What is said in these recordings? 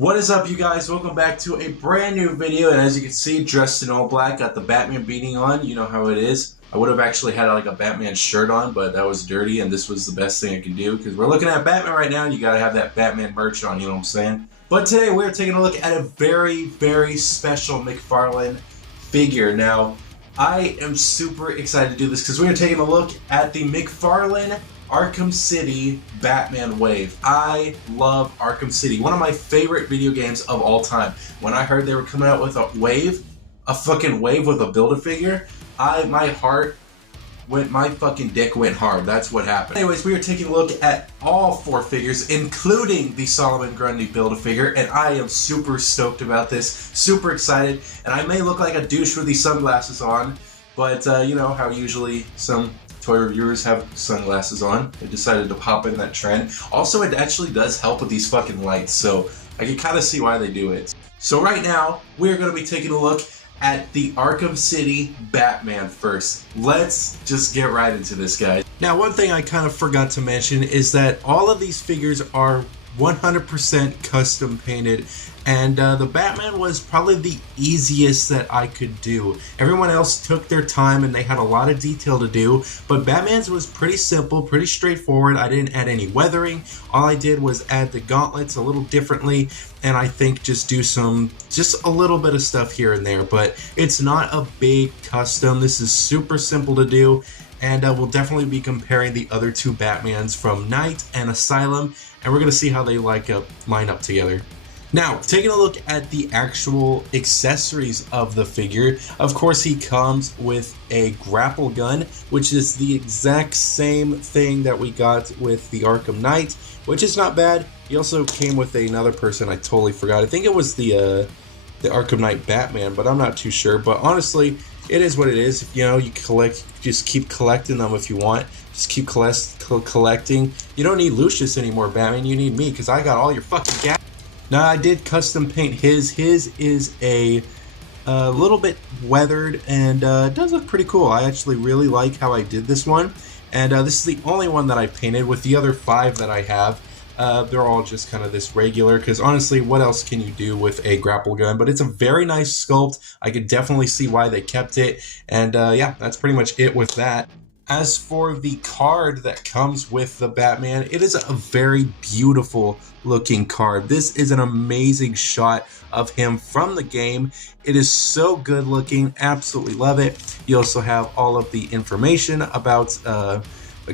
What is up, you guys? Welcome back to a brand new video, and as you can see, dressed in all black, got the Batman beanie on. You know how it is. I would have actually had like a Batman shirt on, but that was dirty, and this was the best thing I could do because we're looking at Batman right now, and you gotta have that Batman merch on, you know what I'm saying? But today we're taking a look at a very, very special McFarlane figure. Now, I am super excited to do this because we are taking a look at the McFarlane Arkham City Batman Wave. I love Arkham City, one of my favorite video games of all time. When I heard they were coming out with a wave, a fucking wave with a Build-A-Figure, my fucking dick went hard. That's what happened. Anyways, we are taking a look at all 4 figures, including the Solomon Grundy Build-A-Figure, and I am super stoked about this, super excited, and I may look like a douche with these sunglasses on, but you know how usually some toy reviewers have sunglasses on. I decided to pop in that trend. Also, it actually does help with these fucking lights, so I can kind of see why they do it. So right now, we're going to be taking a look at the Arkham City Batman first. Let's just get right into this, guys. Now, one thing I kind of forgot to mention is that all of these figures are 100% custom painted, and the Batman was probably the easiest that I could do. Everyone else took their time and they had a lot of detail to do, but Batman's was pretty simple, pretty straightforward. I didn't add any weathering. All I did was add the gauntlets a little differently, and I think just a little bit of stuff here and there, but it's not a big custom. This is super simple to do, and we'll definitely be comparing the other 2 Batmans from Night and Asylum, and we're going to see how they line up together. Now, taking a look at the actual accessories of the figure, of course he comes with a grapple gun, which is the exact same thing that we got with the Arkham Knight, which is not bad. He also came with another person, I totally forgot. I think it was the Arkham Knight Batman, but I'm not too sure. But honestly, it is what it is. You know, you just keep collecting them if you want. Just keep collecting. You don't need Lucius anymore, Batman. You need me, because I got all your fucking gas. Now, I did custom paint his. His is a little bit weathered, and it does look pretty cool. I actually really like how I did this one. And this is the only one that I painted. With the other 5 that I have, they're all just kind of this regular, because honestly, what else can you do with a grapple gun? But it's a very nice sculpt. I could definitely see why they kept it. And yeah, that's pretty much it with that. As for the card that comes with the Batman, it is a very beautiful looking card. This is an amazing shot of him from the game. It is so good looking, absolutely love it. You also have all of the information about the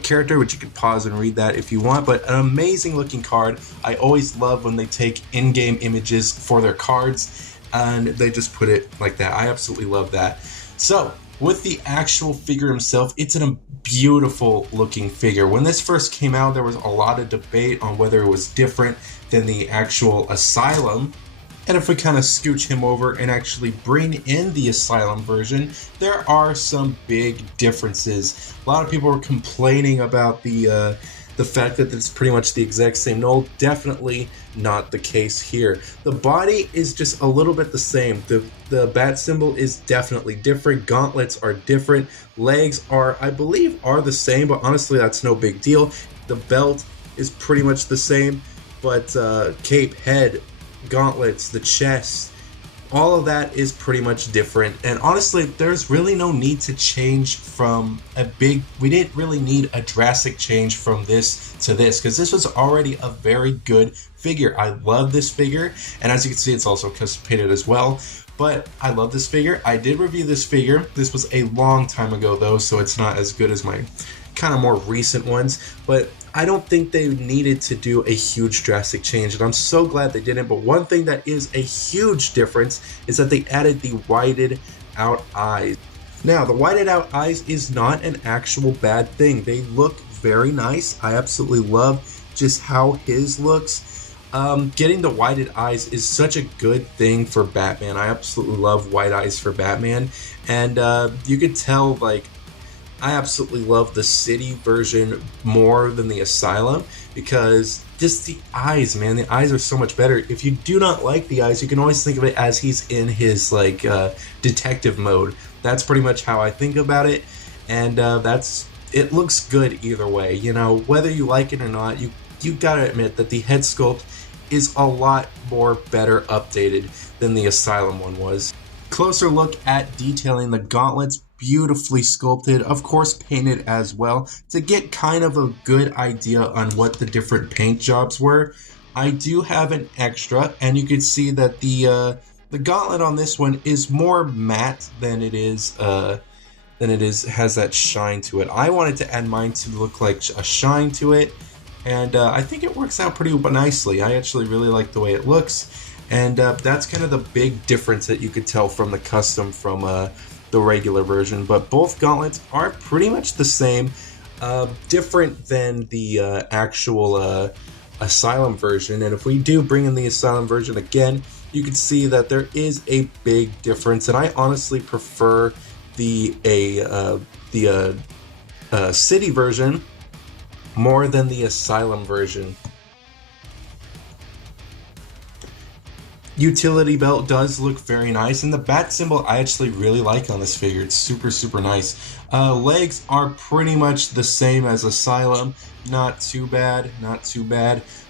character, which you can pause and read that if you want, but an amazing looking card. I always love when they take in-game images for their cards and they just put it like that. I absolutely love that. So, with the actual figure himself, it's a beautiful looking figure. When this first came out, there was a lot of debate on whether it was different than the actual Asylum. And if we kind of scooch him over and actually bring in the Asylum version, there are some big differences. A lot of people were complaining about the fact that it's pretty much the exact same. No, definitely not the case here. The body is just a little bit the same. The bat symbol is definitely different. Gauntlets are different. Legs are, I believe, are the same, but honestly, that's no big deal. The belt is pretty much the same, but cape, head, gauntlets, the chest, all of that is pretty much different. And honestly, there's really no need to change from we didn't really need a drastic change from this to this, because this was already a very good figure. I love this figure, and as you can see, it's also custom painted as well. But I love this figure. I did review this figure. This was a long time ago though, so it's not as good as my kind of more recent ones, but I don't think they needed to do a huge drastic change, and I'm so glad they didn't. But one thing that is a huge difference is that they added the whited out eyes. Now, the whited out eyes is not an actual bad thing. They look very nice. I absolutely love just how his looks. Getting the whited eyes is such a good thing for Batman. I absolutely love white eyes for Batman, and you could tell, like, I absolutely love the city version more than the Asylum, because just the eyes, man, the eyes are so much better. If you do not like the eyes, you can always think of it as he's in his detective mode. That's pretty much how I think about it, and it looks good either way. You know, whether you like it or not, you gotta admit that the head sculpt is a lot more better updated than the Asylum one was. Closer look at detailing the gauntlets, beautifully sculpted, of course painted as well, to get kind of a good idea on what the different paint jobs were. I do have an extra, and you can see that the gauntlet on this one is more matte than it is has that shine to it. I wanted to add mine to look like a shine to it, and I think it works out pretty nicely. I actually really like the way it looks, and that's kind of the big difference that you could tell from the custom from the regular version. But both gauntlets are pretty much the same, different than the actual Asylum version. And if we do bring in the Asylum version again, you can see that there is a big difference, and I honestly prefer the city version more than the Asylum version. Utility belt does look very nice, and the bat symbol I actually really like on this figure. It's super nice. Legs are pretty much the same as Asylum. Not too bad,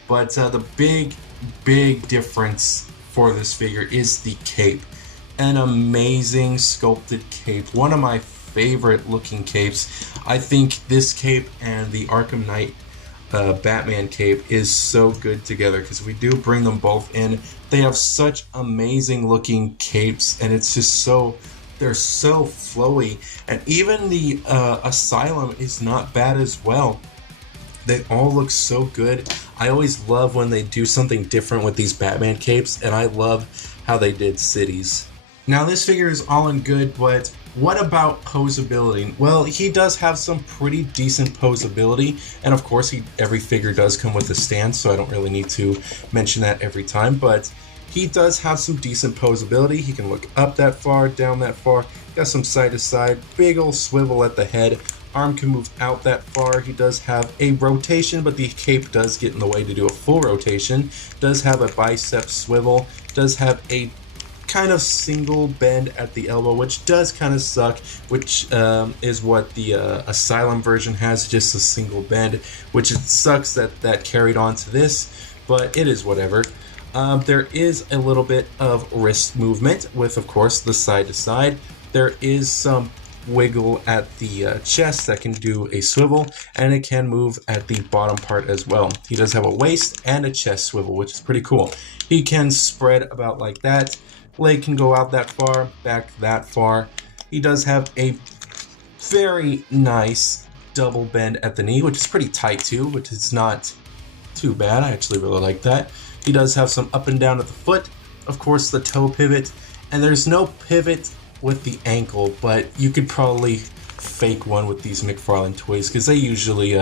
but the big difference for this figure is the cape. An amazing sculpted cape, one of my favorite looking capes. I think this cape and the Arkham Knight Batman cape is so good together, because we do bring them both in. They have such amazing looking capes, and it's just they're so flowy. And even the Asylum is not bad as well. They all look so good. I always love when they do something different with these Batman capes, and I love how they did cities. Now this figure is all in good, but what about posability? Well, he does have some pretty decent posability, and of course every figure does come with a stand, so I don't really need to mention that every time, but he does have some decent posability. He can look up that far, down that far, got some side to side, big old swivel at the head, arm can move out that far. He does have a rotation, but the cape does get in the way to do a full rotation, does have a bicep swivel, does have a kind of single bend at the elbow, which does kind of suck, which is what the Asylum version has, just a single bend, which it sucks that carried on to this, but it is whatever. There is a little bit of wrist movement with, of course, the side to side. There is some wiggle at the chest that can do a swivel, and it can move at the bottom part as well. He does have a waist and a chest swivel, which is pretty cool. He can spread about like that. Leg can go out that far, back that far. He does have a very nice double bend at the knee, which is pretty tight too, which is not too bad. I actually really like that. He does have some up and down at the foot, of course the toe pivot, and there's no pivot with the ankle, but you could probably fake one with these McFarlane toys, because they usually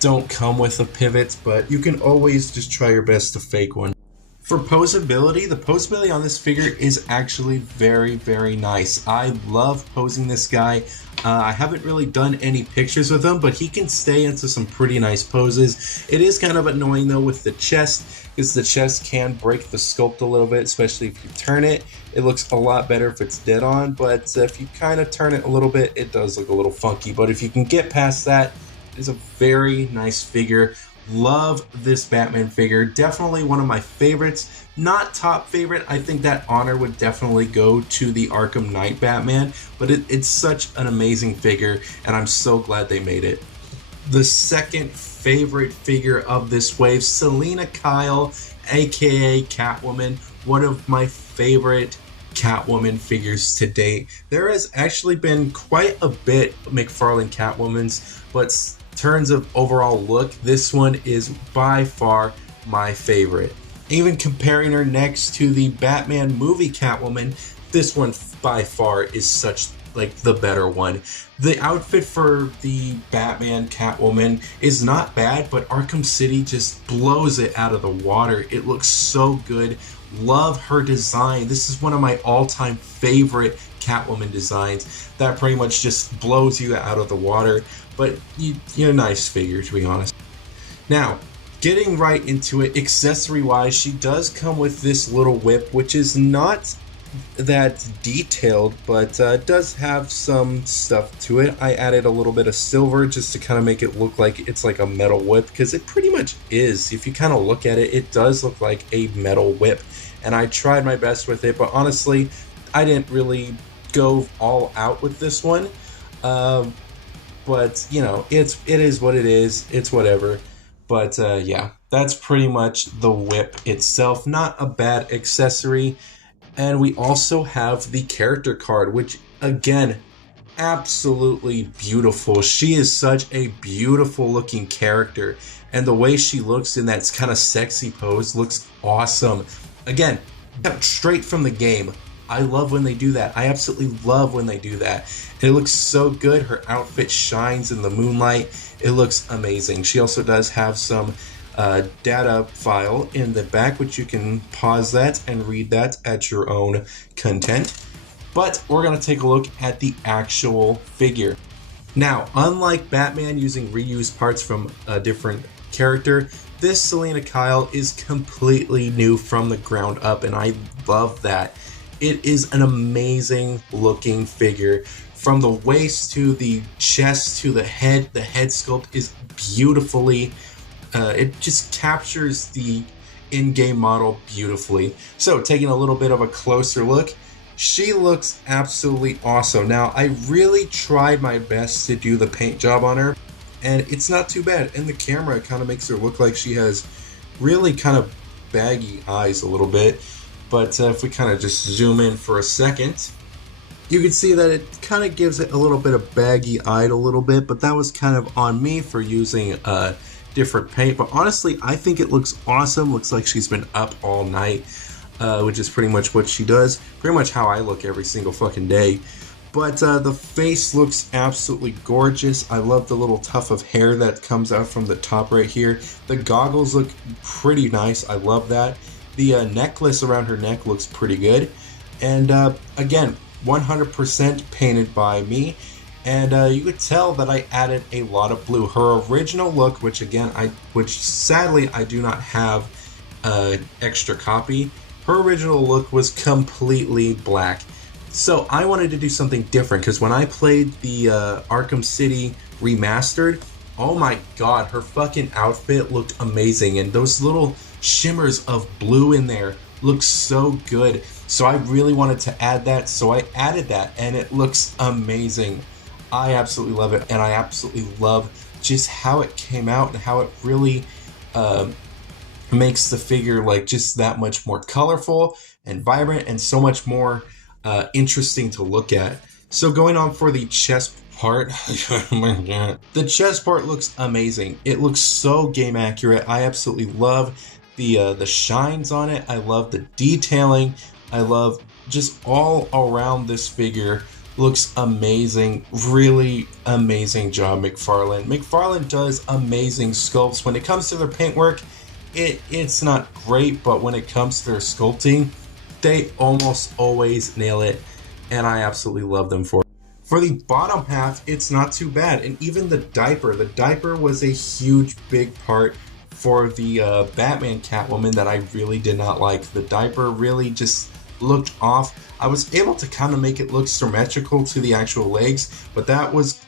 don't come with a pivot, but you can always just try your best to fake one. For posability, the posability on this figure is actually very nice. I love posing this guy. I haven't really done any pictures with him, but he can stay into some pretty nice poses. It is kind of annoying though with the chest, because the chest can break the sculpt a little bit, especially if you turn it. It looks a lot better if it's dead on, but if you kind of turn it a little bit, it does look a little funky. But if you can get past that, it's a very nice figure. Love this Batman figure. Definitely one of my favorites. Not top favorite. I think that honor would definitely go to the Arkham Knight Batman, but it's such an amazing figure, and I'm so glad they made it. The second favorite figure of this wave, Selina Kyle, aka Catwoman, one of my favorite Catwoman figures to date. There has actually been quite a bit of McFarlane Catwomans, but in terms of overall look, this one is by far my favorite. Even comparing her next to the Batman movie Catwoman, this one by far is such like the better one. The outfit for the Batman Catwoman is not bad, but Arkham City just blows it out of the water. It looks so good. Love her design. This is one of my all-time favorite Catwoman designs. That pretty much just blows you out of the water, but you're a nice figure, to be honest. Now, getting right into it, accessory-wise, she does come with this little whip, which is not that detailed, but it does have some stuff to it. I added a little bit of silver just to kind of make it look like it's like a metal whip, because it pretty much is. If you kind of look at it, it does look like a metal whip, and I tried my best with it, but honestly, I didn't really go all out with this one. But you know, it is what it is. It's whatever. But yeah, that's pretty much the whip itself. Not a bad accessory. And we also have the character card, which again, absolutely beautiful. She is such a beautiful looking character, and the way she looks in that kind of sexy pose looks awesome. Again, straight from the game. I love when they do that. I absolutely love when they do that. And it looks so good. Her outfit shines in the moonlight. It looks amazing. She also does have some data file in the back, which you can pause that and read that at your own content. But we're going to take a look at the actual figure. Now, unlike Batman using reused parts from a different character, this Selina Kyle is completely new from the ground up, and I love that. It is an amazing looking figure. From the waist to the chest to the head sculpt is beautifully, it just captures the in-game model beautifully. So taking a little bit of a closer look, she looks absolutely awesome. Now, I really tried my best to do the paint job on her, and it's not too bad. In the camera, it kind of makes her look like she has really kind of baggy eyes a little bit. But if we kind of just zoom in for a second, you can see that it kind of gives it a little bit of baggy-eyed a little bit, but that was kind of on me for using different paint. But honestly, I think it looks awesome. Looks like she's been up all night, which is pretty much what she does. Pretty much how I look every single fucking day. But the face looks absolutely gorgeous. I love the little tuft of hair that comes out from the top right here. The goggles look pretty nice. I love that. The necklace around her neck looks pretty good. And again, 100% painted by me. And you could tell that I added a lot of blue. Her original look, which sadly I do not have an extra copy. Her original look was completely black. So I wanted to do something different, because when I played the Arkham City Remastered, oh my god, her fucking outfit looked amazing. And those little shimmers of blue in there look so good. So I really wanted to add that, so I added that, and it looks amazing. I absolutely love it, and I absolutely love just how it came out and how it really makes the figure like just that much more colorful and vibrant and so much more interesting to look at. So going on for the chest part, oh my god, the chest part looks amazing. It looks so game accurate. I absolutely love the shines on it. I love the detailing. I love just all around this figure. Looks amazing. Really amazing job, McFarlane. McFarlane does amazing sculpts. When it comes to their paintwork, it's not great, but when it comes to their sculpting, they almost always nail it, and I absolutely love them for it. For the bottom half, it's not too bad, and even the diaper was a huge big part for the Batman Catwoman that I really did not like. The diaper really just looked off. I was able to kind of make it look symmetrical to the actual legs, but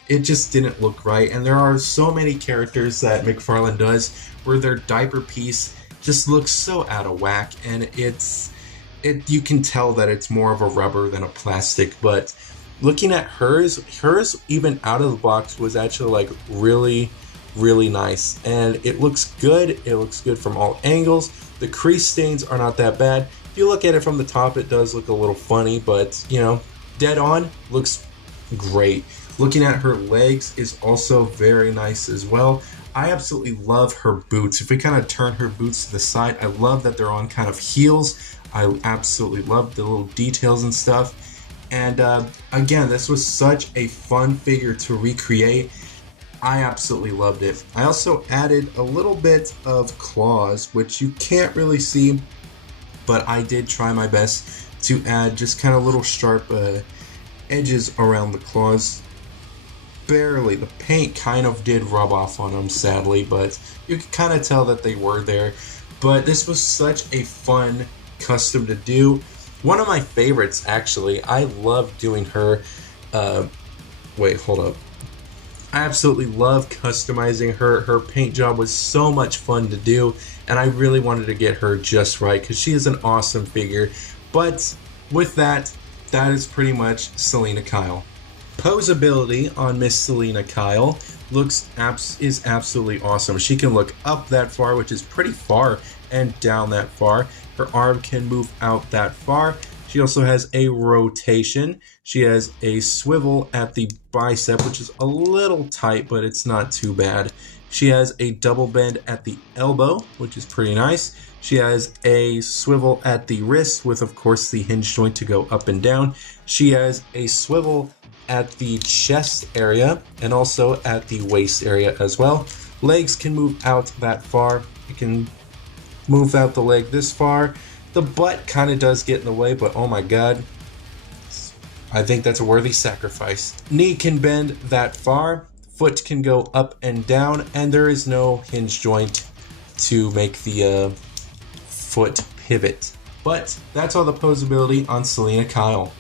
it just didn't look right. And there are so many characters that McFarlane does where their diaper piece just looks so out of whack, and you can tell that it's more of a rubber than a plastic. But looking at hers even out of the box was actually like really nice, and it looks good. It looks good from all angles. The crease stains are not that bad. If you look at it from the top, it does look a little funny, but you know, dead on, looks great. Looking at her legs is also very nice as well. I absolutely love her boots. If we kind of turn her boots to the side, I love that they're on kind of heels. I absolutely love the little details and stuff. And again, this was such a fun figure to recreate. I absolutely loved it. I also added a little bit of claws, which you can't really see, but I did try my best to add just kind of little sharp edges around the claws. Barely. The paint kind of did rub off on them, sadly, but you could kind of tell that they were there. But this was such a fun custom to do. One of my favorites, actually. I love doing her. Wait, hold up. I absolutely love customizing her. Her paint job was so much fun to do, and I really wanted to get her just right because she is an awesome figure. But with that, that is pretty much Selina Kyle. Posability on Miss Selina Kyle is absolutely awesome. She can look up that far, which is pretty far, and down that far. Her arm can move out that far. She also has a rotation. She has a swivel at the bicep, which is a little tight, but it's not too bad. She has a double bend at the elbow, which is pretty nice. She has a swivel at the wrist with, of course, the hinge joint to go up and down. She has a swivel at the chest area and also at the waist area as well. Legs can move out that far. You can move out the leg this far. The butt kind of does get in the way, but oh my god, I think that's a worthy sacrifice. Knee can bend that far, foot can go up and down, and there is no hinge joint to make the foot pivot. But that's all the posability on Selina Kyle.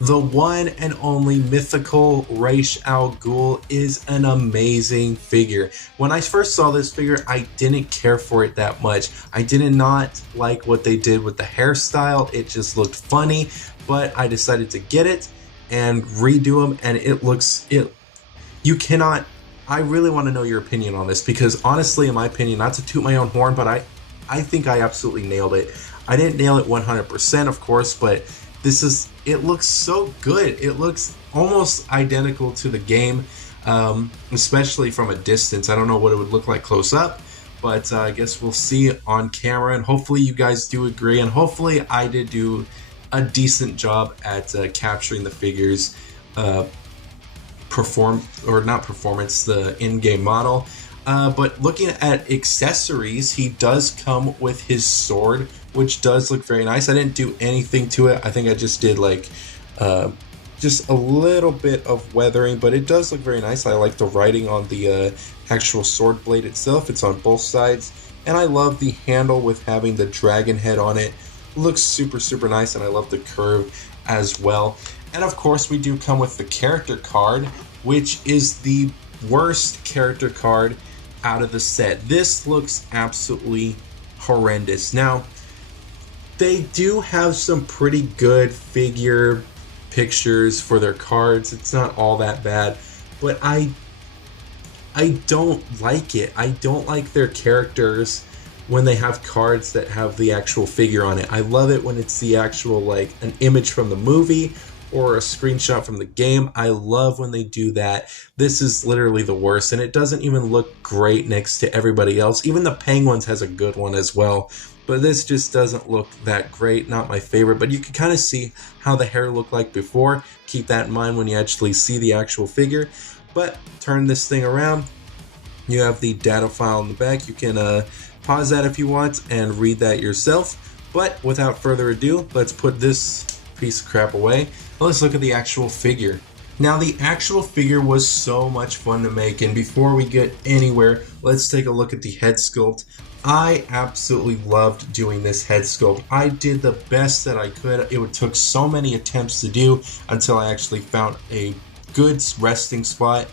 The one and only mythical Ra's al Ghul is an amazing figure. When I first saw this figure, I didn't care for it that much. I did not like what they did with the hairstyle. It just looked funny, but I decided to get it and redo him, and I really want to know your opinion on this, because honestly, in my opinion, not to toot my own horn, but I think I absolutely nailed it. I didn't nail it 100%, of course, but it looks so good. It looks almost identical to the game, especially from a distance. I don't know what it would look like close up, but I guess we'll see on camera, and hopefully you guys do agree, and hopefully I did do a decent job at capturing the figures the in-game model. But looking at accessories, he does come with his sword, which does look very nice. I didn't do anything to it. I think I just did like just a little bit of weathering, but it does look very nice. I like the writing on the actual sword blade itself. It's on both sides, and I love the handle with having the dragon head on it. Looks super, super nice, and I love the curve as well. And of course, we do come with the character card, which is the worst character card out of the set. This looks absolutely horrendous. Now, they do have some pretty good figure pictures for their cards. It's not all that bad, but I don't like it. I don't like their characters when they have cards that have the actual figure on it. I love it when it's the actual, like, an image from the movie or a screenshot from the game. I love when they do that. This is literally the worst, and it doesn't even look great next to everybody else. Even the Penguins has a good one as well, but this just doesn't look that great. Not my favorite, but you can kind of see how the hair looked like before. Keep that in mind when you actually see the actual figure. But turn this thing around. You have the data file in the back. You can pause that if you want and read that yourself. But without further ado, let's put this piece of crap away. Let's look at the actual figure. Now, the actual figure was so much fun to make, and before we get anywhere, let's take a look at the head sculpt. I absolutely loved doing this head sculpt. I did the best that I could. It took so many attempts to do until I actually found a good resting spot.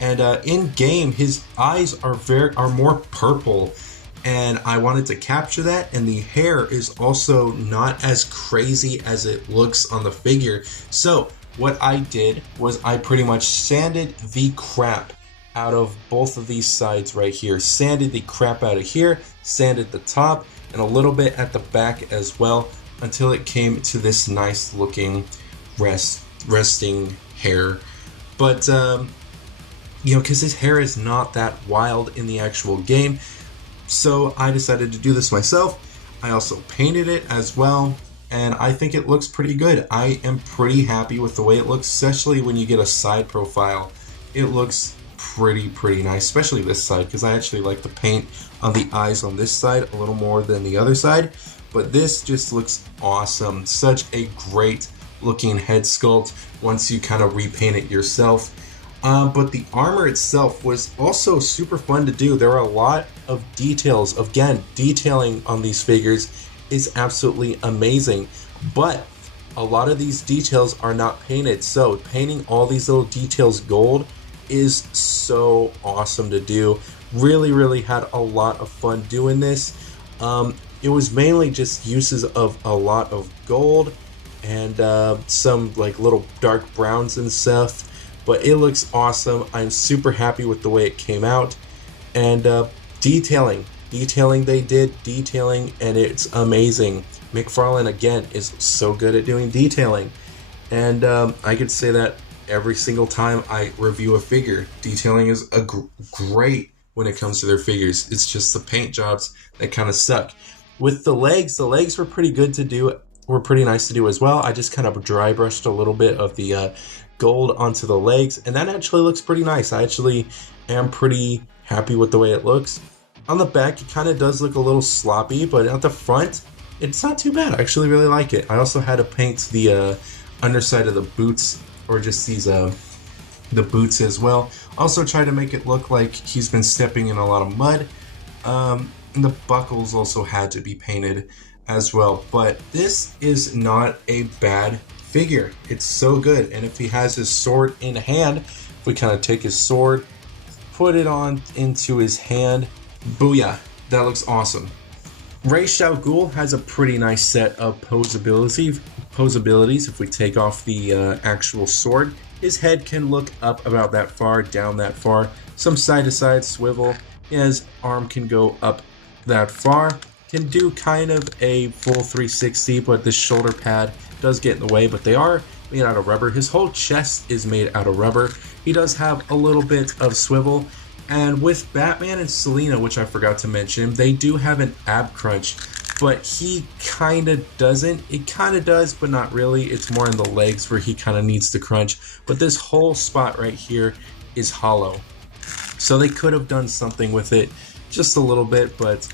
And in game, his eyes are more purple, and I wanted to capture that. And the hair is also not as crazy as it looks on the figure. So what I did was I pretty much sanded the crap out of both of these sides right here. Sanded the crap out of here, sanded the top, and a little bit at the back as well, until it came to this nice looking resting hair. But because his hair is not that wild in the actual game, so I decided to do this myself. I also painted it as well, and I think it looks pretty good. I am pretty happy with the way it looks, especially when you get a side profile. It looks pretty nice, especially this side, because I actually like the paint on the eyes on this side a little more than the other side. But this just looks awesome. Such a great looking head sculpt once you kind of repaint it yourself. But the armor itself was also super fun to do. There are a lot of details. Again, detailing on these figures is absolutely amazing. but a lot of these details are not painted. So painting all these little details gold is so awesome to do. Really had a lot of fun doing this. It was mainly just uses of a lot of gold and some like little dark browns and stuff, but it looks awesome. I'm super happy with the way it came out. And detailing they did detailing, and it's amazing. McFarlane again is so good at doing detailing, and I could say that every single time I review a figure. Detailing is great when it comes to their figures. It's just the paint jobs that kind of suck. With the legs were pretty good to do, were pretty nice to do as well. I just kind of dry brushed a little bit of the gold onto the legs, and that actually looks pretty nice. I actually am pretty happy with the way it looks. On the back, it kind of does look a little sloppy, but at the front, it's not too bad. I actually really like it. I also had to paint the underside of the boots, or just these the boots as well. Also try to make it look like he's been stepping in a lot of mud. And the buckles also had to be painted as well. But this is not a bad figure. It's so good. And if he has his sword in hand, if we kind of take his sword, put it on into his hand, booyah, that looks awesome. Ra's al Ghul has a pretty nice set of pose abilities. If we take off the actual sword, his head can look up about that far, down that far, some side-to-side swivel. His arm can go up that far, can do kind of a full 360, but the shoulder pad does get in the way, but they are made out of rubber. His whole chest is made out of rubber. He does have a little bit of swivel. And with Batman and Selina, which I forgot to mention, they do have an ab crunch, but he kind of doesn't. It kind of does, but not really. It's more in the legs where he kind of needs to crunch. But this whole spot right here is hollow. So they could have done something with it just a little bit, but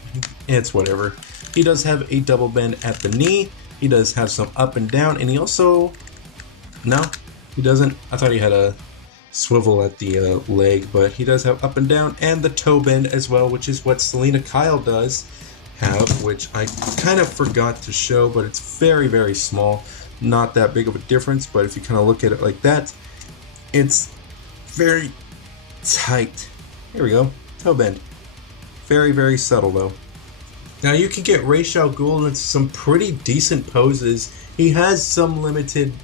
it's whatever. He does have a double bend at the knee. He does have some up and down, and he also... No, he doesn't. I thought he had a swivel at the leg, but he does have up and down and the toe bend as well, which is what Selina Kyle does have, which I kind of forgot to show, but it's very small, not that big of a difference. But if you kind of look at it like that, it's very tight. Here we go, toe bend. Very subtle though. Now you can get Ra's al Ghul into some pretty decent poses. He has some limited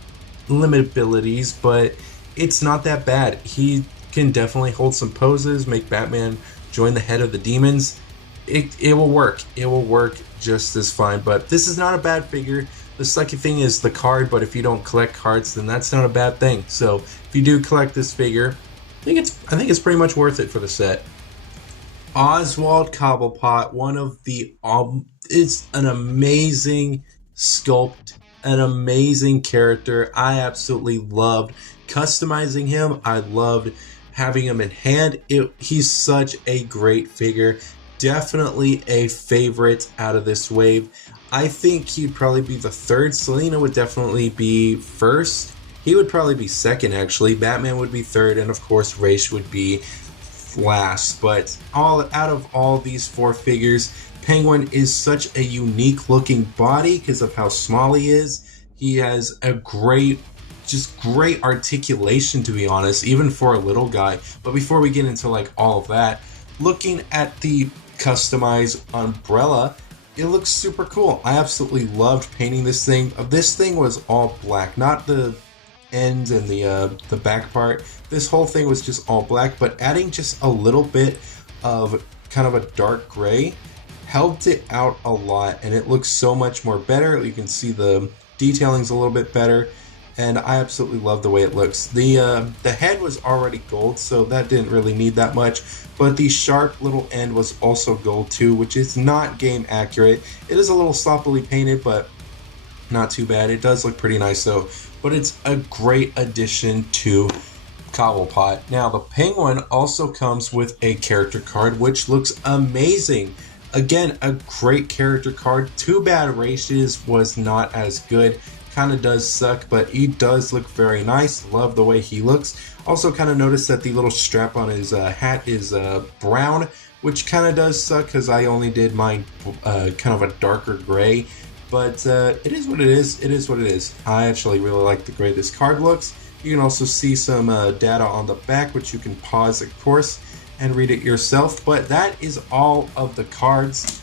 abilities, but it's not that bad. He can definitely hold some poses, make Batman join the head of the demons. It will work. It will work just as fine. But this is not a bad figure. The second thing is the card, but if you don't collect cards, then that's not a bad thing. So if you do collect this figure, I think it's pretty much worth it for the set. Oswald Cobblepot, one of the it's an amazing sculpt, an amazing character. I absolutely loved customizing him. I loved having him in hand. He's such a great figure. Definitely a favorite out of this wave. I think he'd probably be the third. Selina would definitely be first. He would probably be second, actually. Batman would be third, and of course Ra's would be last. But out of all these four figures, Penguin is such a unique looking body because of how small he is. He has a great articulation, to be honest, even for a little guy. But before we get into like all of that, looking at the customized umbrella, it looks super cool. I absolutely loved painting this thing. This thing was all black, not the ends and the back part. This whole thing was just all black, but adding just a little bit of kind of a dark gray helped it out a lot, and it looks so much more better. You can see the detailing's a little bit better, and I absolutely love the way it looks. The head was already gold, so that didn't really need that much, but the sharp little end was also gold too, which is not game accurate. It is a little sloppily painted, but not too bad. It does look pretty nice though, but it's a great addition to Cobblepot. Now the Penguin also comes with a character card, which looks amazing. Again, a great character card. Too bad Ra's was not as good. Kind of does suck, but he does look very nice. Love the way he looks. Also kind of noticed that the little strap on his hat is brown, which kind of does suck because I only did mine kind of a darker gray. But it is what it is. It is what it is. I actually really like the way this card looks. You can also see some data on the back, which you can pause, of course, and read it yourself. But that is all of the cards.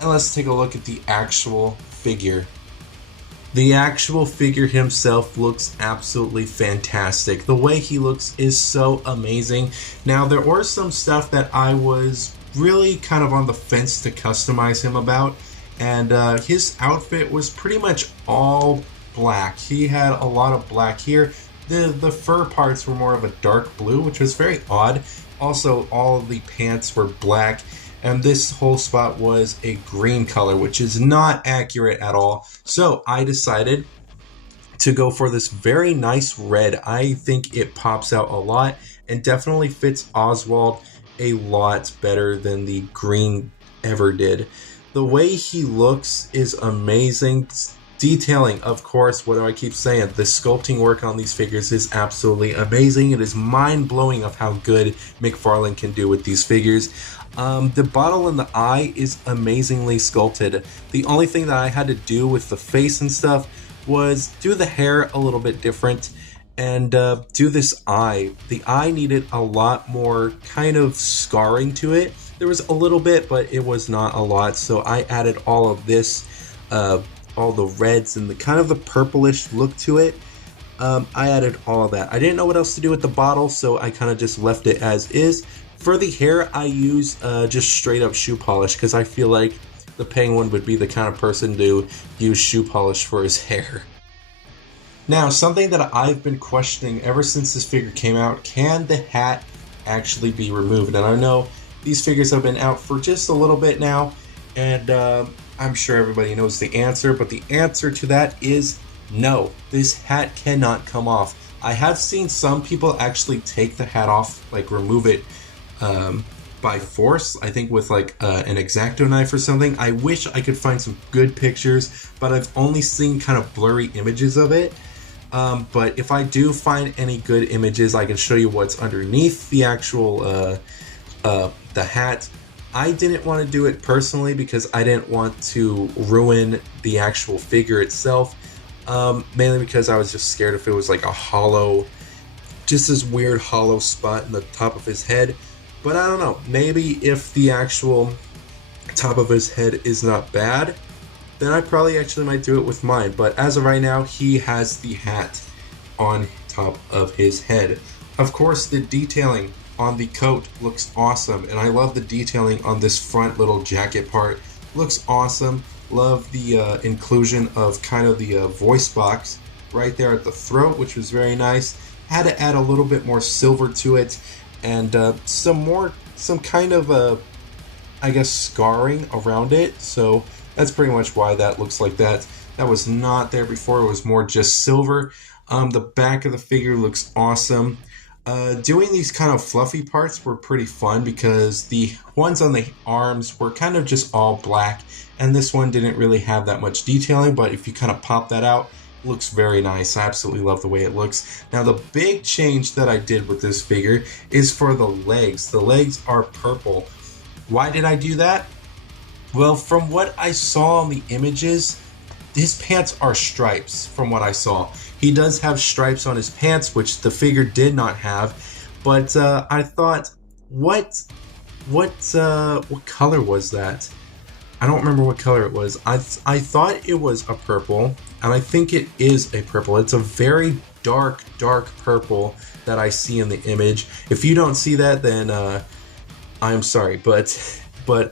And let's take a look at the actual figure. The actual figure himself looks absolutely fantastic. The way he looks is so amazing. Now, there were some stuff that I was really kind of on the fence to customize him about. And his outfit was pretty much all black. He had a lot of black here. The fur parts were more of a dark blue, which was very odd. Also, all of the pants were black. And this whole spot was a green color, which is not accurate at all. So I decided to go for this very nice red. I think it pops out a lot and definitely fits Oswald a lot better than the green ever did. The way he looks is amazing. Detailing, of course, what do I keep saying? The sculpting work on these figures is absolutely amazing. It is mind-blowing of how good McFarlane can do with these figures. The bottle and the eye is amazingly sculpted. The only thing that I had to do with the face and stuff was do the hair a little bit different and do this eye. The eye needed a lot more kind of scarring to it. There was a little bit, but it was not a lot. So I added all of this, all the reds and the kind of the purplish look to it. I added all of that. I didn't know what else to do with the bottle, so I kind of just left it as is. For the hair, I use just straight up shoe polish because I feel like the Penguin would be the kind of person to use shoe polish for his hair. Now, something that I've been questioning ever since this figure came out, can the hat actually be removed? And I know these figures have been out for just a little bit now, and I'm sure everybody knows the answer, but the answer to that is no. This hat cannot come off. I have seen some people actually take the hat off, like remove it by force, I think with like an X-Acto knife or something. I wish I could find some good pictures, but I've only seen kind of blurry images of it. But if I do find any good images, I can show you what's underneath the actual the hat. I didn't want to do it personally because I didn't want to ruin the actual figure itself, mainly because I was just scared if it was like a hollow, just this weird hollow spot in the top of his head. But I don't know, maybe if the actual top of his head is not bad, then I probably actually might do it with mine. But as of right now, he has the hat on top of his head. Of course, the detailing on the coat looks awesome, and I love the detailing on this front little jacket part. Looks awesome. Love the inclusion of kind of the voice box right there at the throat, which was very nice. Had to add a little bit more silver to it, and some kind of I guess scarring around it. So that's pretty much why that looks like that. That was not there before. It was more just silver. The back of the figure looks awesome. Doing these kind of fluffy parts were pretty fun because the ones on the arms were kind of just all black, and this one didn't really have that much detailing, but if you kind of pop that out, it looks very nice. I absolutely love the way it looks. Now, the big change that I did with this figure is for the legs. The legs are purple. Why did I do that? Well, from what I saw on the images, his pants are stripes from what I saw. He does have stripes on his pants, which the figure did not have. But I thought, what color was that? I don't remember what color it was. I thought it was a purple, and I think it is a purple. It's a very dark purple that I see in the image. If you don't see that, then I'm sorry, but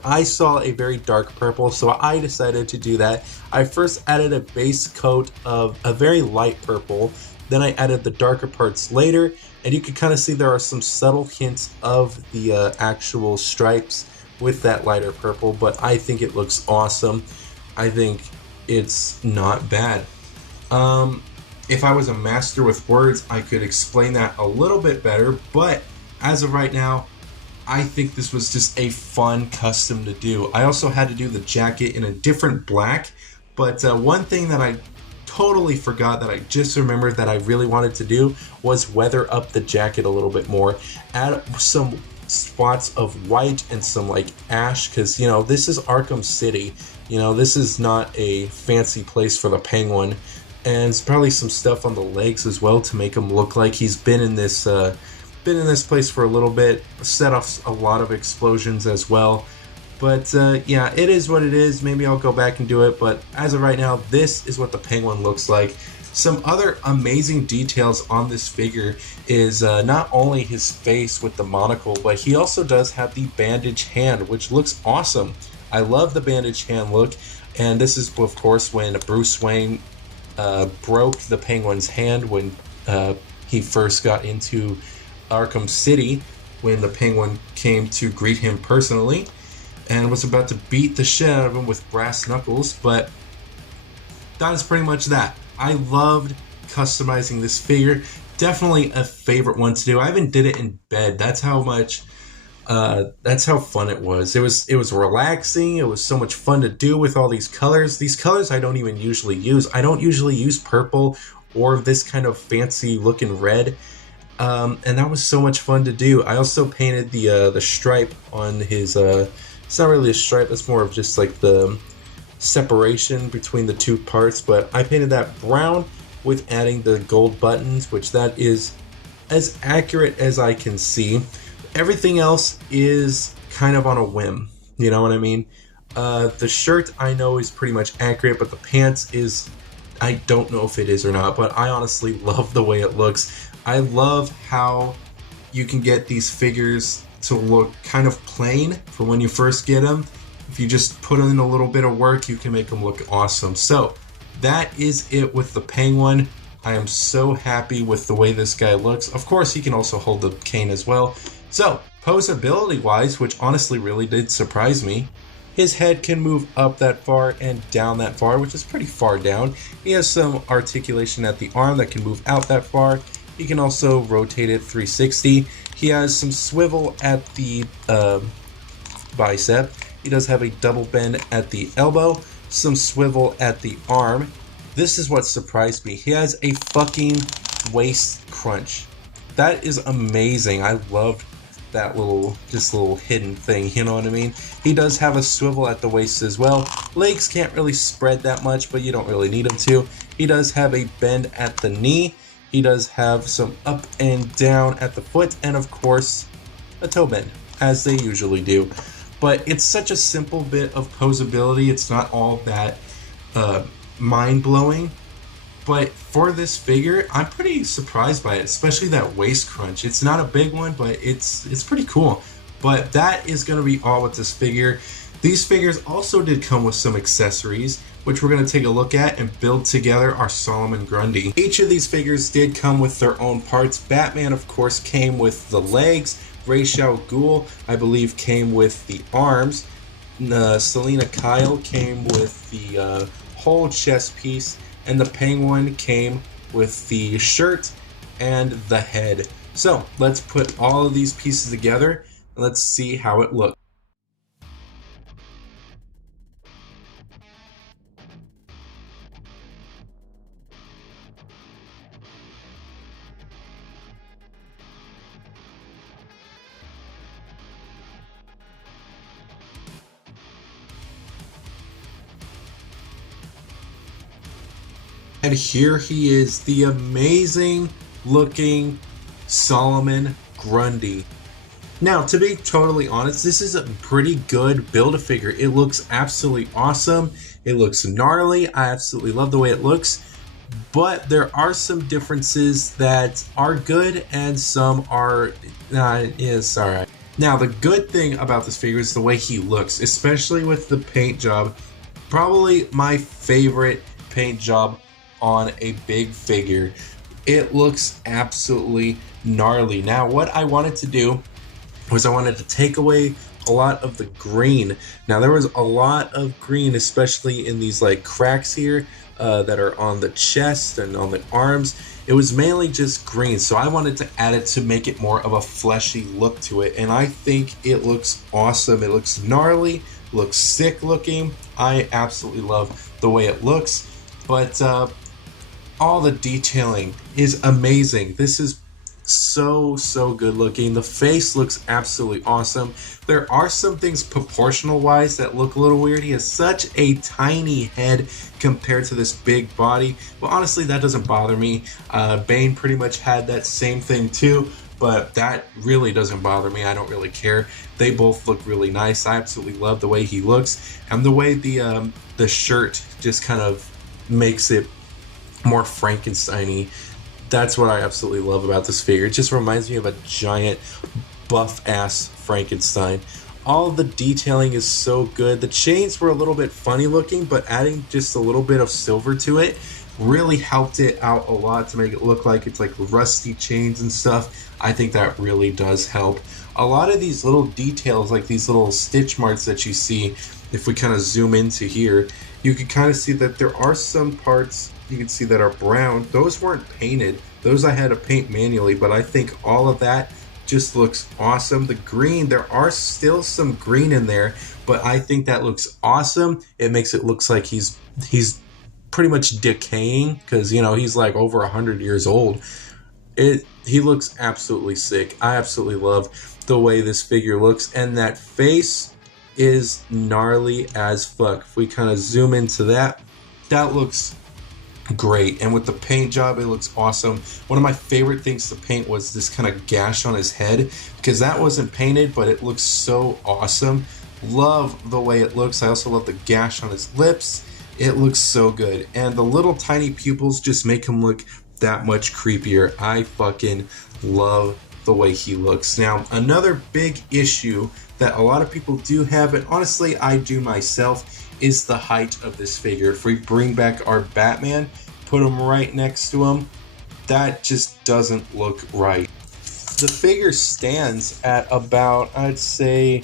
I saw a very dark purple, so I decided to do that. I first added a base coat of a very light purple, then I added the darker parts later, and you can kind of see there are some subtle hints of the actual stripes with that lighter purple, but I think it looks awesome. I think it's not bad. If I was a master with words, I could explain that a little bit better, but as of right now, I think this was just a fun custom to do. I also had to do the jacket in a different black, but one thing that I totally forgot that I just remembered that I really wanted to do was weather up the jacket a little bit more. Add some spots of white and some like ash, because you know this is Arkham City. You know, this is not a fancy place for the Penguin, and it's probably some stuff on the legs as well to make him look like he's been in this place for a little bit. Set off a lot of explosions as well. But yeah, it is what it is. Maybe I'll go back and do it, but as of right now, this is what the Penguin looks like. Some other amazing details on this figure is not only his face with the monocle, but he also does have the bandage hand, which looks awesome. I love the bandage hand look, and this is of course when Bruce Wayne broke the Penguin's hand when he first got into Arkham City, when the Penguin came to greet him personally and was about to beat the shit out of him with brass knuckles. But that is pretty much that. I loved customizing this figure. Definitely a favorite one to do. I even did it in bed. That's how much that's how fun it was. It was relaxing. It was so much fun to do with all these colors. These colors I don't even usually use. I don't usually use purple or this kind of fancy looking red. And that was so much fun to do. I also painted the stripe on his it's not really a stripe, it's more of just like the separation between the two parts, but I painted that brown with adding the gold buttons, which that is as accurate as I can see. Everything else is kind of on a whim, you know what I mean? The shirt I know is pretty much accurate, but the pants is, I don't know if it is or not, but I honestly love the way it looks. I love how you can get these figures to look kind of plain for when you first get them. If you just put in a little bit of work, you can make them look awesome. So that is it with the Penguin. I am so happy with the way this guy looks. Of course, he can also hold the cane as well. So posability wise, which honestly really did surprise me, his head can move up that far and down that far, which is pretty far down. He has some articulation at the arm that can move out that far. He can also rotate it 360. He has some swivel at the bicep. He does have a double bend at the elbow, some swivel at the arm. This is what surprised me. He has a fucking waist crunch. That is amazing. I loved that little hidden thing, you know what I mean? He does have a swivel at the waist as well. Legs can't really spread that much, but you don't really need them to. He does have a bend at the knee. He does have some up and down at the foot, and of course, a toe bend, as they usually do. But it's such a simple bit of posability. It's not all that mind-blowing. But for this figure, I'm pretty surprised by it, especially that waist crunch. It's not a big one, but it's pretty cool. But that is going to be all with this figure. These figures also did come with some accessories, which we're going to take a look at and build together our Solomon Grundy. Each of these figures did come with their own parts. Batman, of course, came with the legs. Ra's al Ghul, I believe, came with the arms. Selina Kyle came with the whole chest piece. And the Penguin came with the shirt and the head. So let's put all of these pieces together and let's see how it looks. And here he is, the amazing looking Solomon Grundy. Now, to be totally honest, this is a pretty good Build-A-Figure. It looks absolutely awesome. It looks gnarly. I absolutely love the way it looks. But there are some differences that are good and some are it's alright. Now, the good thing about this figure is the way he looks, especially with the paint job. Probably my favorite paint job on a big figure. It looks absolutely gnarly. Now, what I wanted to do was I wanted to take away a lot of the green. Now, there was a lot of green, especially in these like cracks here that are on the chest and on the arms. It was mainly just green, so I wanted to add it to make it more of a fleshy look to it, and I think it looks awesome. It looks gnarly, looks sick looking. I absolutely love the way it looks, but all the detailing is amazing. This is So good looking. The face looks absolutely awesome. There are some things proportional wise that look a little weird. He has such a tiny head compared to this big body, but honestly that doesn't bother me. Bane pretty much had that same thing too, but that really doesn't bother me. I don't really care. They both look really nice. I absolutely love the way he looks, and the way the shirt just kind of makes it more Frankenstein-y. That's what I absolutely love about this figure. It just reminds me of a giant buff-ass Frankenstein. All of the detailing is so good. The chains were a little bit funny looking, but adding just a little bit of silver to it really helped it out a lot to make it look like it's like rusty chains and stuff. I think that really does help. A lot of these little details, like these little stitch marks that you see, if we kind of zoom into here, you can kind of see that there are some parts you can see that are brown. Those weren't painted. Those I had to paint manually, but I think all of that just looks awesome. The green, there are still some green in there, but I think that looks awesome. It makes it look like he's pretty much decaying, because you know he's like over 100 years old. He looks absolutely sick. I absolutely love the way this figure looks, and that face is gnarly as fuck. If we kind of zoom into that, that looks great, and with the paint job, it looks awesome. One of my favorite things to paint was this kind of gash on his head, because that wasn't painted, but it looks so awesome. Love the way it looks. I also love the gash on his lips. It looks so good, and the little tiny pupils just make him look that much creepier. I fucking love the way he looks. Now, another big issue that a lot of people do have, and honestly I do myself, is the height of this figure. If we bring back our Batman, put him right next to him, that just doesn't look right. The figure stands at about, I'd say,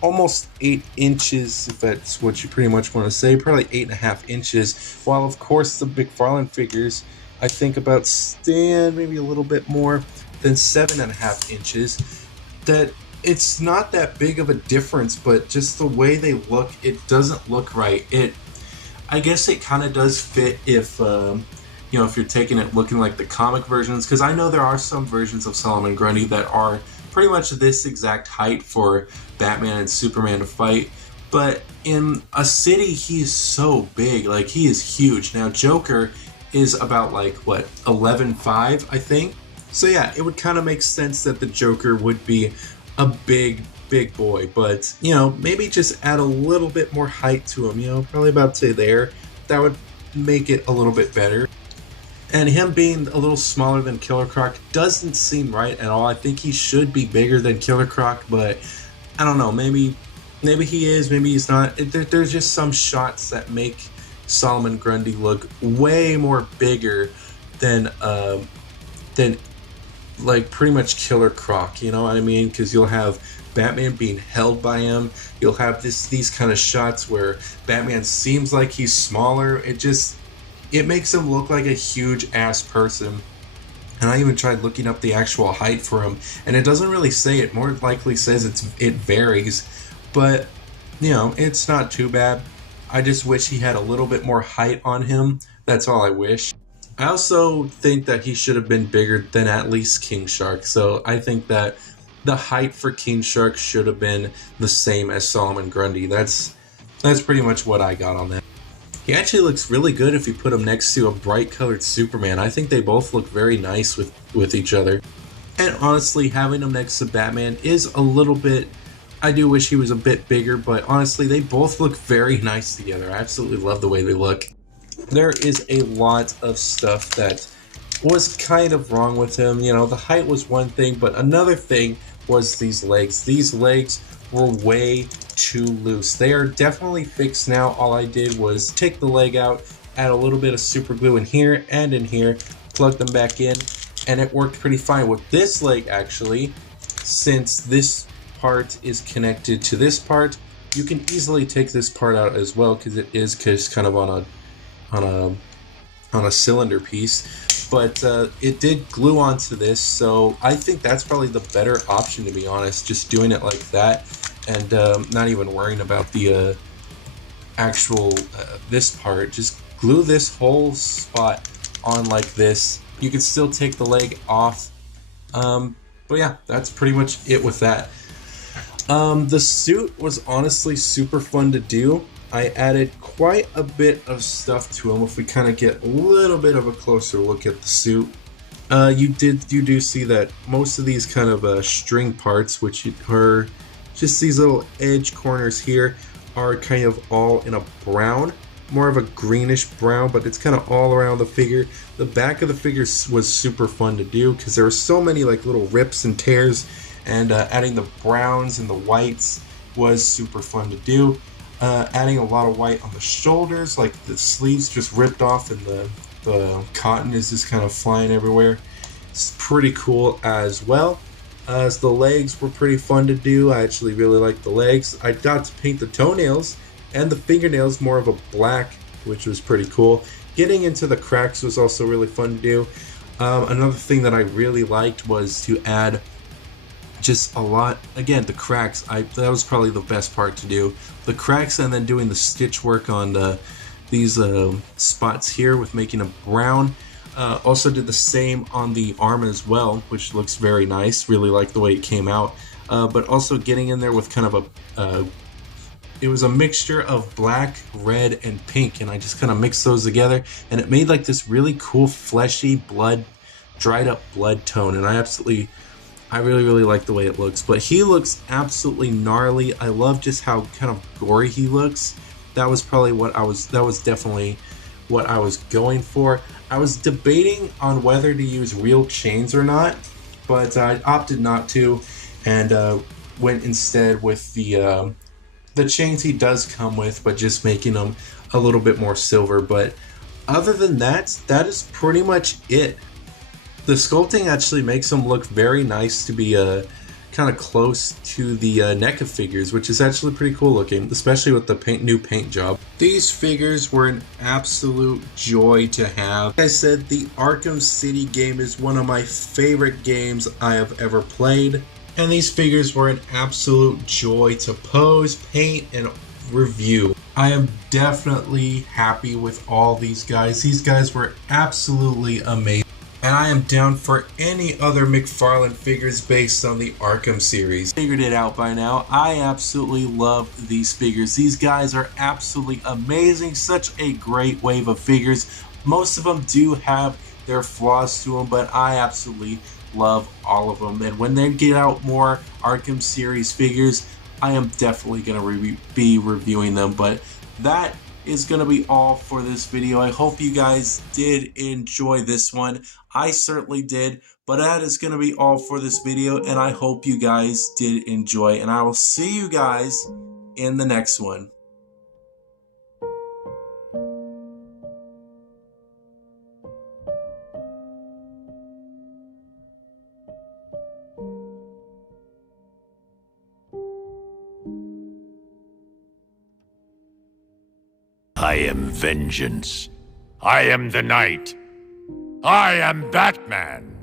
almost 8 inches, if that's what you pretty much want to say, probably 8.5 inches, while of course the McFarlane figures, I think about stand maybe a little bit more than 7.5 inches. That it's not that big of a difference, but just the way they look, it doesn't look right. I guess it kind of does fit if you know, if you're taking it looking like the comic versions, because I know there are some versions of Solomon Grundy that are pretty much this exact height for Batman and Superman to fight, but in a city he's so big, like he is huge. Now Joker is about like what, 11'5", I think. So yeah, it would kind of make sense that the Joker would be a big boy, but you know, maybe just add a little bit more height to him, you know, probably about to there. That would make it a little bit better. And him being a little smaller than Killer Croc doesn't seem right at all. I think he should be bigger than Killer Croc, but I don't know, maybe he is, maybe he's not. There's just some shots that make Solomon Grundy look way more bigger than like pretty much Killer Croc, you know what I mean? Because you'll have Batman being held by him. You'll have these kind of shots where Batman seems like he's smaller. It makes him look like a huge ass person. And I even tried looking up the actual height for him, and it doesn't really say. It more likely says it varies, but you know, it's not too bad. I just wish he had a little bit more height on him. That's all I wish. I also think that he should have been bigger than at least King Shark. So I think that the height for King Shark should have been the same as Solomon Grundy. That's pretty much what I got on that. He actually looks really good if you put him next to a bright colored Superman. I think they both look very nice with each other. And honestly, having him next to Batman is a little bit... I do wish he was a bit bigger, but honestly, they both look very nice together. I absolutely love the way they look. There is a lot of stuff that was kind of wrong with him. You know, the height was one thing, but another thing was these legs. These legs were way too loose. They are definitely fixed now. All I did was take the leg out, add a little bit of super glue in here and in here, plug them back in, and it worked pretty fine. With this leg, actually, since this part is connected to this part, you can easily take this part out as well, because it is just kind of on a cylinder piece, but it did glue onto this, so I think that's probably the better option, to be honest, just doing it like that and not even worrying about the actual this part. Just glue this whole spot on like this. You can still take the leg off But yeah, that's pretty much it with that. The suit was honestly super fun to do. I added quite a bit of stuff to him. If we kind of get a little bit of a closer look at the suit, you do see that most of these kind of string parts, which are just these little edge corners here, are kind of all in a brown, more of a greenish brown, but it's kind of all around the figure. The back of the figure was super fun to do because there were so many like little rips and tears, and adding the browns and the whites was super fun to do. Adding a lot of white on the shoulders, like the sleeves just ripped off and the cotton is just kind of flying everywhere. It's pretty cool as well. So the legs were pretty fun to do. I actually really like the legs. I got to paint the toenails and the fingernails more of a black, which was pretty cool. Getting into the cracks was also really fun to do. Another thing that I really liked was to add just a lot, again, the cracks. That was probably the best part to do. The cracks, and then doing the stitch work on these spots here with making them brown. Also did the same on the arm as well, which looks very nice. Really like the way it came out. But also getting in there with kind of it was a mixture of black, red, and pink, and I just kind of mixed those together, and it made like this really cool fleshy dried up blood tone, and I really like the way it looks. But he looks absolutely gnarly. I love just how kind of gory he looks. That was probably that was definitely what I was going for. I was debating on whether to use real chains or not, but I opted not to, and went instead with the chains he does come with, but just making them a little bit more silver. But other than that, that is pretty much it. The sculpting actually makes them look very nice to be kind of close to the NECA figures, which is actually pretty cool looking, especially with the new paint job. These figures were an absolute joy to have. Like I said, the Arkham City game is one of my favorite games I have ever played, and these figures were an absolute joy to pose, paint, and review. I am definitely happy with all these guys. These guys were absolutely amazing. And I am down for any other McFarlane figures based on the Arkham series. Figured it out by now. I absolutely love these figures. These guys are absolutely amazing. Such a great wave of figures. Most of them do have their flaws to them, but I absolutely love all of them. And when they get out more Arkham series figures, I am definitely going to be reviewing them. But that is going to be all for this video. I hope you guys did enjoy this one. I certainly did, but that is going to be all for this video, and I hope you guys did enjoy, and I will see you guys in the next one. I am vengeance. I am the night. I am Batman.